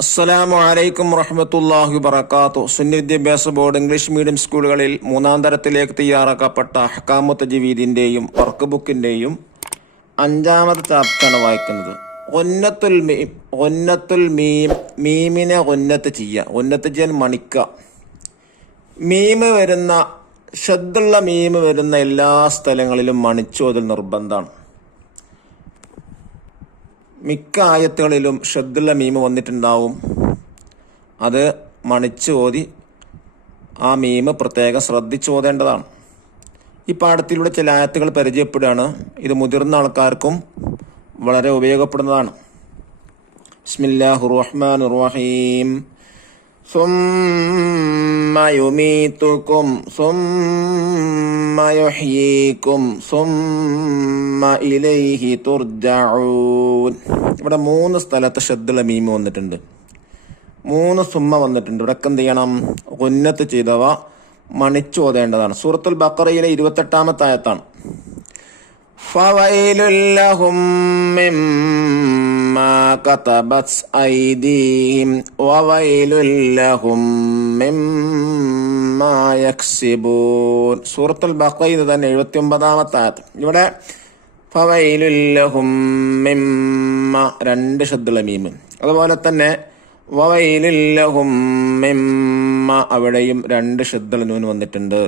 അസ്സലാമു അലൈക്കും വറഹ്മത്തുള്ളാഹി വബറകാതുഹു. സുന്നി വിദ്യാഭ്യാസ ബോർഡ് ഇംഗ്ലീഷ് മീഡിയം സ്കൂളുകളിൽ 3-ാം തരത്തിലേക്ക് തയ്യാറാക്കപ്പെട്ട അഹ്കാമു തജ്വീദിന്റെയും വർക്ക് ബുക്കിന്റെയും 5-ാമത്തെ ചാപ്റ്ററാണ് വായിക്കുന്നത്. ഒന്നത്തുൽ മീം, മീമിനെ ഒന്നത്ത് ചെയ്യുക. ഒന്നത്ത് ചെയ്യാൻ മണിക്കുക. മീമ് വരുന്ന ഷദ്ദുള്ള മീമ് വരുന്ന എല്ലാ സ്ഥലങ്ങളിലും മണിച്ചോതൽ നിർബന്ധമാണ്. മിക്ക ആയത്തുകളിലും ഷദ്ദുള്ള മീമ് വന്നിട്ടുണ്ടാവും. അത് മണിച്ച് ഓതി ആ മീമ് പ്രത്യേകം ശ്രദ്ധിച്ച് ഓതേണ്ടതാണ്. ഈ പാഠത്തിലൂടെ ചില ആയത്തുകൾ പരിചയപ്പെടുകയാണ്. ഇത് മുതിർന്ന ആൾക്കാർക്കും വളരെ ഉപയോഗപ്പെടുന്നതാണ്. ബിസ്മില്ലാഹിർ റഹ്മാനിർ റഹീം. സുമ്മ യുമീതുകും സുമ്മ യുഹ്യീകും സുമ്മ ഇലൈഹി തുർജഊൻ. ഇവിടെ 3 സ്ഥലത്ത് ഷദ്ദുള്ള മീമ് വന്നിട്ടുണ്ട്, 3 സുമ്മ വന്നിട്ടുണ്ട്. ഇവിടെ എന്ത് ചെയ്യണം? ഉന്നത്ത് ചെയ്തവ മണിച്ചു ഓതേണ്ടതാണ്. സൂറത്തുൽ ബഖറയിലെ 28-ാമത്തെ ആയത്താണ്. ഫവൈലുൽ ലഹും മിമ്മാ കതബത് ഐദീഹിം വവൈലുൽ ലഹും മിമ്മാ യക്സിബൂൻ. സൂറത്തുൽ ബഖറയിൽ തന്നെ 79-ാമത്തെ ആയത്ത്. ഇവിടെ ഫവൈലുൽ ലഹും മിമ്മ 2 ഷദ്ദുള്ള മീമ്. അതുപോലെ തന്നെ വവൈലുൽ ലഹും മിമ്മ അവിടെയും 2 ഷദ്ദുള്ള നൂൻ വന്നിട്ടുണ്ട്.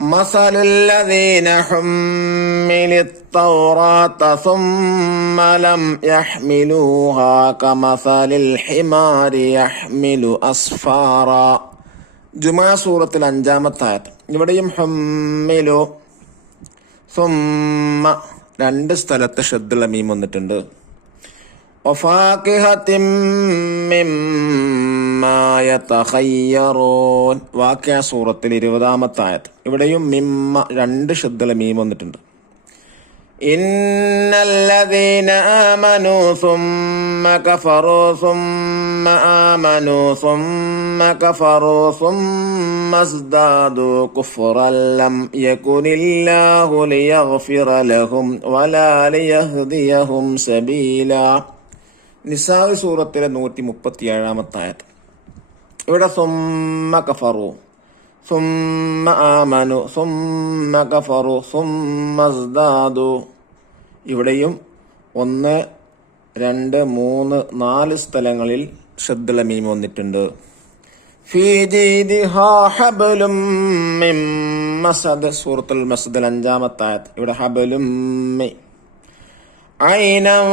മസലുല്ലദീന ഹുമ്മിലിത് തൗറാത സുമ്മ ലം യഹ്മിലൂഹാ കമസലിൽ ഹിമാരി യഹ്മിലു അസ്ഫാറ. ജുമാ സൂറത്തിൽ 5-ാമത്തെ ആയത്ത്. ഇവിടെയും ഹുമ്മിലു സുമ്മ 2 സ്ഥലത്ത് ഷദ്ദുള്ള മീം വന്നിട്ടുണ്ട്. വഫാകിഹത്തിൻ മിമ്മാ യതഖയ്യറൂൻ. വാഖിഅ സൂറത്തിൽ 20-ാമത്തെ ആയത്ത്. ഇവിടെയും മിമ്മ 2 ഷദ്ദുള്ള മീം വന്നിട്ടുണ്ട്. ഇന്നല്ലദീന ആമനൂ സുമ്മ കഫറൂ സുമ്മ ആമനൂ സുമ്മ കഫറൂ സുമ്മ ഇസ്ദാദൂ കുഫ്റൻ ലം യകുനില്ലാഹു ലിയഗ്ഫിറ ലഹും വലാ ലിയഹ്ദിയഹും സബീലാ. നിസാ സൂറത്തിലെ 137-ാമത്തെ ആയത്ത്. ഇവിടെ സുമ്മ കഫറു സുമ്മ ആമനു സുമ്മ കഫറു സുമ്മ ഇസ്ദാദു. ഇവിടെയും 1, 2, 3, 4 സ്ഥലങ്ങളിൽ ഷദ്ദുള്ള മീം വന്നിട്ടുണ്ട്. ഫീ ജീദിഹാ ഹബ്ലും മിൻ മസദ്. സൂറത്തുൽ മസ്ദിൽ 5-ാമത്തെ ആയത്ത്. ഇവിടെ ഹബ്ലും മി ഐനൻ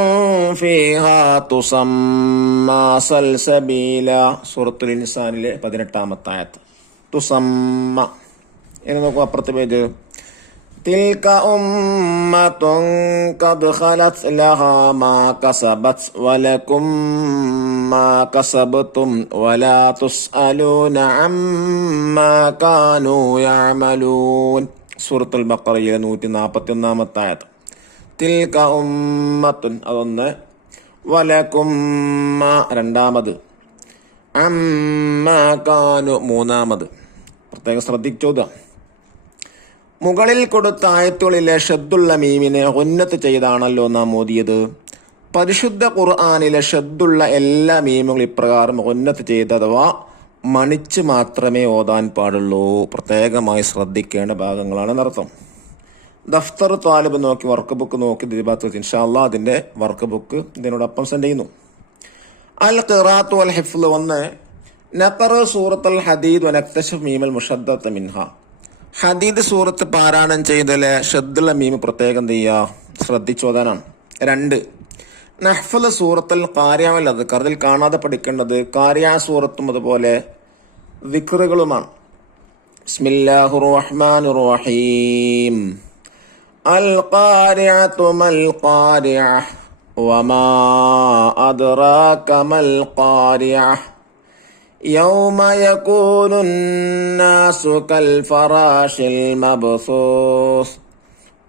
ഫീഹാ തുസമ്മാ സൽസബീല. സൂറത്തുൽ ഇൻസാനിലെ 18-ാമത്തെ ആയത്ത്. തുസമ്മ എന്ന് നോക്കൂ. അപ്പുറത്തെ പേജ്. തിൽക ഉമ്മത്തുൻ ഖദ് ഖലത് ലഹാ മാ കസബത് വലകും മാ കസബ്തും വലാ തുസ്അലൂന അമ്മാ കാനൂ യഅമലൂൻ. സൂറത്തുൽ ബഖറയിലെ 141-ാമത്തെ ആയത്ത്. തിൽക ഉമ്മത്തുൻ അതൊന്ന്, വലകും മാ 2-ാമത്, അമ്മാ കാനൂ 3-ാമത്. പ്രത്യേകം ശ്രദ്ധിച്ചോതാ. മുകളിൽ കൊടുത്ത ആയത്തുകളിലെ ഷദ്ദുള്ള മീമിനെ ഉന്നത്ത് ചെയ്താണല്ലോ നാം ഓതിയത്. പരിശുദ്ധ ഖുർആനിലെ ഷദ്ദുള്ള എല്ലാ മീമുകളും ഇപ്രകാരം ഉന്നത്ത് ചെയ്ത് അഥവാ മണിച്ച് മാത്രമേ ഓതാൻ പാടുള്ളൂ. പ്രത്യേകമായി ശ്രദ്ധിക്കേണ്ട ഭാഗങ്ങളാണ് എന്നർത്ഥം. ദഫ്തർ താലിബ് നോക്കി, വർക്ക് ബുക്ക് നോക്കി ദിബാത്ത് ഇൻഷാ അല്ലാഹ് അതിന്റെ വർക്ക് ബുക്ക് ഇതിനോടൊപ്പം സെൻഡ് ചെയ്യുന്നു. അൽ ഖിറാഅത്തു വൽ ഹിഫ്ള് 1. നഖറ സൂറത്തുൽ ഹദീദ് വനക്തശഫ് മീമൽ മുഷദ്ദദ മിൻഹ. ഹദീദ് സൂറത്ത് പാരായണം ചെയ്തതിലെ ഷദ്ദുള്ള മീം പ്രത്യേകം ശ്രദ്ധിച്ചോതാനാണ്. 2. നഹ്ഫൽ സൂറത്തുൽ ഖാരിഅ വൽ അദ്കാർ. അതിൽ കാണാതെ പഠിക്കേണ്ടത് ഖാരിഅ സൂറത്തും അതുപോലെ ദിക്റുകളുമാണ്. ബിസ്മില്ലാഹിർ റഹ്മാനിർ റഹീം. അൽ ഖാരിഅതു മൽ ഖാരിഅ വമാ അദ്റാക മൽ ഖാരിഅ യൗമ യകൂനുൻ നാസു കൽ ഫറാശിൽ മബ്സൂസ്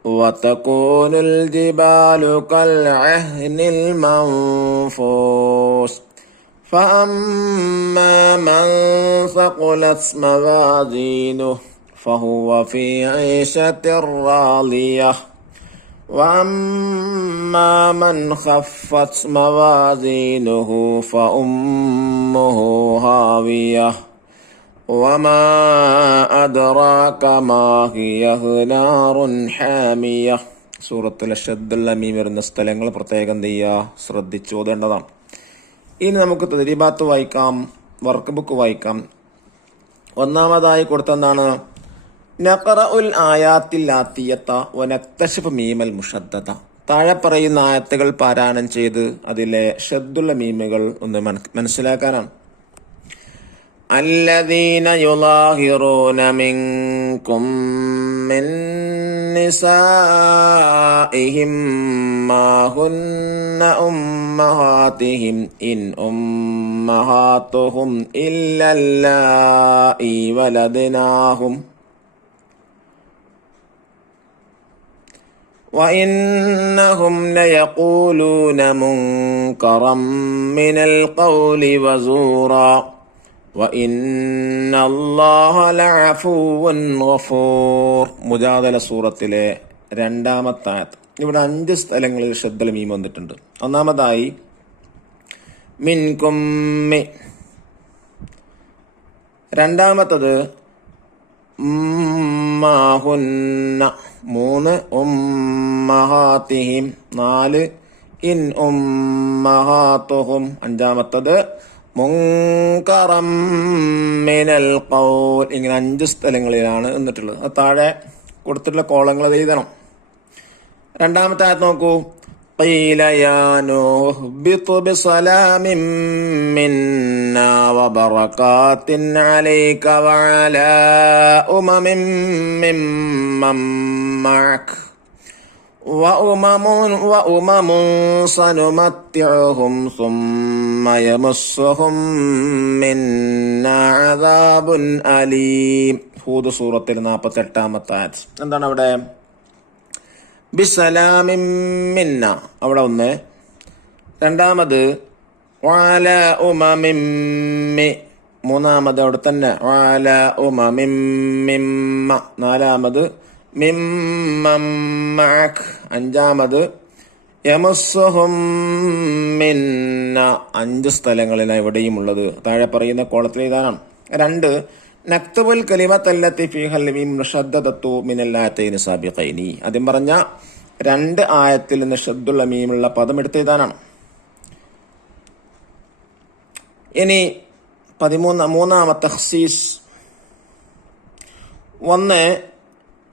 വതകൂനുൽ ജിബാലു കൽ അഹ്നിൽ മൻഫൂസ് ഫഅമ്മാ മൻ സഖുലത് മവാസീനുഹു ഫഹുവ ഫീ ഐശത്തിർ റാളിയഹ് وأما من خفت موازينه فأمه هاوية وما أدراك ما هي نار حامية. സൂറത്തിലെ ഷദ്ദുൽ മീം വരുന്ന സ്ഥലങ്ങൾ പ്രത്യേകം എന്ത് ചെയ്യുക, ശ്രദ്ധിച്ചു ഓതേണ്ടതാണ്. ഇനി നമുക്ക് തദ്രീബാത്ത് വായിക്കാം, വർക്ക് ബുക്ക് വായിക്കാം. ഒന്നാമതായി കൊടുത്തെന്താണ്? നഖറഉൽ ആയാത്തിൽ ആത്തിയത്ത വനക്തശിഫ് മീമൽ മുഷദ്ദദ. താഴെ പറയുന്ന ആയത്തുകൾ പാരായണം ചെയ്ത് അതിലെ ഷദ്ദുൽ മീമുകൾ ഒന്ന് മനസ്സിലാക്കാനാണ്. الذين يظاهرون منكم من نسائهم ما هن أمهاتهم إن أمهاتهم إلا اللائي ولدناهم وإنهم ليقولون منكرا من القول وزورا وإن الله لعفو غفور. മുജാദല സൂറത്തിലെ 2-ാമത്തെ ആയത്ത്. ഇവിടെ 5 സ്ഥലങ്ങളിൽ ഷദ്ദുൽ മീം വന്നിട്ടുണ്ട്. ഒന്നാമതായി മിൻകും, രണ്ടാമത്തത് ഉമ്മഹുന്ന, 3 ഉമ്മഹാത്തിഹിം, 4 ഇൻ ഉമ്മഹാത്തുഹും, 5-ാമത്തത് മുൻകറം മിനൽ ഖൗൽ. ഇങ്ങനെ 5 സ്ഥലങ്ങളിലാണ് എന്നിട്ടുള്ളത്. അത് താഴെ കൊടുത്തിട്ടുള്ള കോളങ്ങൾ എഴുതണം. 2-ാമത്തെ ആയത്ത് നോക്കൂ. ഖീല യാ നൂഹ് ബിതു ബിസലാമിൻ മിന്നാ വബറകാത്തിൻ അലൈക വഅലാ ഉമമിൻ മിമ്മൻ മഅക وأمم سنمتعهم ثم يمسهم منا عذاب أليم. ഹൂദ് സൂറത്തിൽ 48-ാമത്തെ ആയത്ത്. എന്താണ് അവിടെ? ബിസലാമിൻ മിന്ന, അവിടെ 1. രണ്ടാമത് വഅലാ ഉമമിൻ, 3-ാമത് അവിടെ തന്നെ വഅലാ ഉമമിൻ മിമ്മ, 4-ാമത് മിമ്മൻ മഅക, 5-ാമത് യമസ്സുഹും മിന്ന. 5 സ്ഥലങ്ങളിലാണ് ഇവിടെയും ഉള്ളത്. താഴെ പറയുന്ന കോളത്തിൽ എഴുതാനാണ്. 2 നക്തബുൽ കലിമത്തല്ലത്തി ഫീഹൽ മീം മുഷദ്ദദത്തു മിനൽ ആയത്തൈനി സാബിഖൈനി. ആദ്യം പറഞ്ഞ 2 ആയത്തിൽ നിന്ന് ഷദ്ദുൽ മീമുള്ള പദം എടുത്ത് എഴുതാനാണ്. ഇനി 13-ാമത്തെ തഖ്സീസ്. 1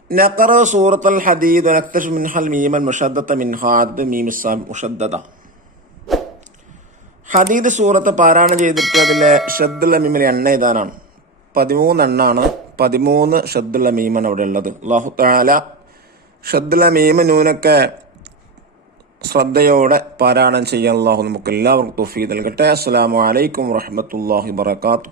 നഖറ സൂറത്തുൽ ഹദീദ് വനക്തശിഫ് മിൻഹൽ മീമൽ മുഷദ്ദദ മിൻഹാ മീം മുഷദ്ദദ. ഹദീദ് സൂറത്ത് പാരായണം ചെയ്തിട്ട് അതിലെ ഷദ്ദുൽ മീമിലെ എണ്ണ എഴുതാനാണ്. 13 എണ്ണാണ്. 13 ഷദ്ദുൽ മീമാണ് അവിടെ ഉള്ളത്. അല്ലാഹു തആല ഷദ്ദുൽ മീം നൂനൊക്കെ ശ്രദ്ധയോടെ പാരായണം ചെയ്യാൻ അല്ലാഹു നമുക്ക് എല്ലാവർക്കും തൗഫീഖ് നൽകട്ടെ. അസ്സലാമു അലൈക്കും വറഹ്മത്തുള്ളാഹി വബറകാതുഹു.